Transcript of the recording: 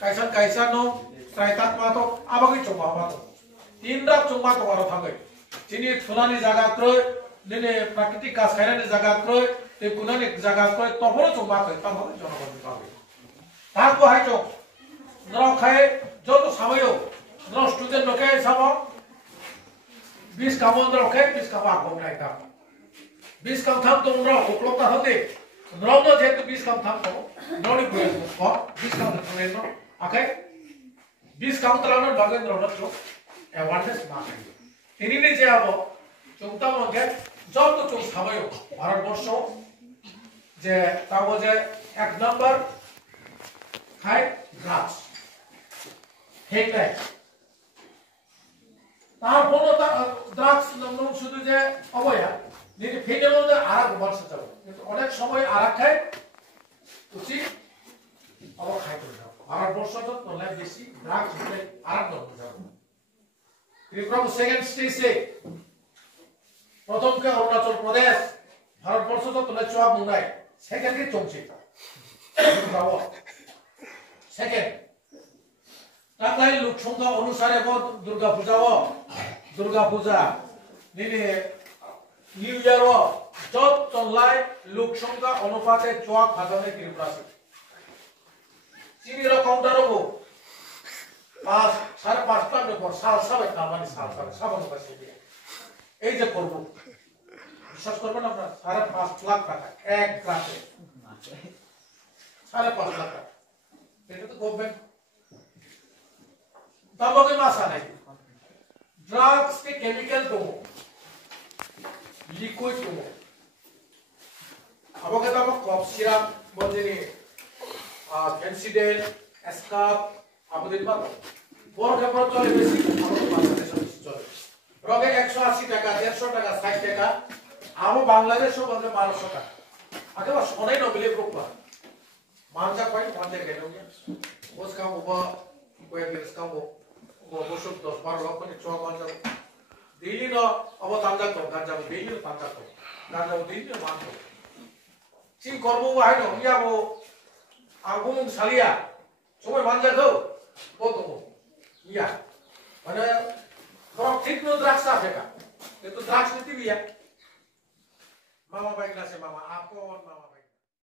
kaisa kaisa no straitat mato abagi choma mato tindak choma to aro thangai chini thulani jaga kroi nene prakriti kas khaina ni jaga kroi te kunani jaga kroi tohoro choma kai ta hobe jonabandi pabe tar ko hai cho nro khai joto samayo nro student lokai samo 20 kamon nro khai 20 kama ko nai ta 20 kam tham to nro uklokta hote nro no je 20 kam tham to nori buel ko 20 kam thane no akai 20 kam trano bagendro no to awareness ma তিনি নে যে আবো চৌতা মধ্যে যত চৌ সাময় ভারতবর্ষ যে তাও যে এক নম্বর খায় ড্রাগস ঠিক নাই তারপর ড্রাগস নাম শুধু যে অবয়া নিতে ফেলে মধ্যে আরেক বর্ষ যাবে কিন্তু অনেক সময় আরেক খায় উচিত আবার খায় করে দাও ভারতবর্ষ তো তোলা বেশি ড্রাগস হলে আরেক নম্বর যাবে ত্রিপুরা সেকেন্ড স্টেজে প্রথম কে অরুণাচল প্রদেশ ভারতবর্ষ তো তোলা চোয়া মুন্ডাই সেকেন্ড কে চমচে বাবা সেকেন্ড টাকাই লোক সংখ্যা অনুসারে দুর্গা পূজা নিনে নিউ ইয়ার যত চলাই লোক সংখ্যা অনুপাতে চোয়া খাজানে ত্রিপুরা চিনি কাউন্টার হবো 5.5 লাখ উপর সাল সাবে কামানি সাল সাবান পাশে দিয়ে এই যে করব বিশ্বাস করবেন আপনারা 5.5 লাখ টাকা এক রাতে 5.5 লাখ টাকা এটা তো গভর্নমেন্ট দামকে মাসা নাই ড্রাগস के केमिकल तो लिक्विड तो अब के तब कफ सिरप बजेनी फेंसिडेल एस्काप अब दिन बाद বড় পেপার চলে বেশি আমাদের বাংলাদেশে বেশি চলে রগে 180 টাকা 150 টাকা 60 টাকা আমো বাংলাদেশে বলে 1200 টাকা আগে বা সোনাই নবিলে প্রকবা মানজা কই মানজা গেল ওস কাম ওবা কয় বিস কাম ও বসো 10 12 লক্ষ নি চোয়া মানজা দিলি ন অব তামজা তো গাঞ্জা দিলি তামজা তো গাঞ্জা দিলি মান তো চিন করবো আই ন ইয়াবো আগুন সালিয়া সময় মানজা গো কত iya mana kalau ঠিক no দ্রাক্ষা ফেকা কিন্তু দ্রাক্ষা নীতি বিয়া মামা বাইক আছে মামা আপন মামা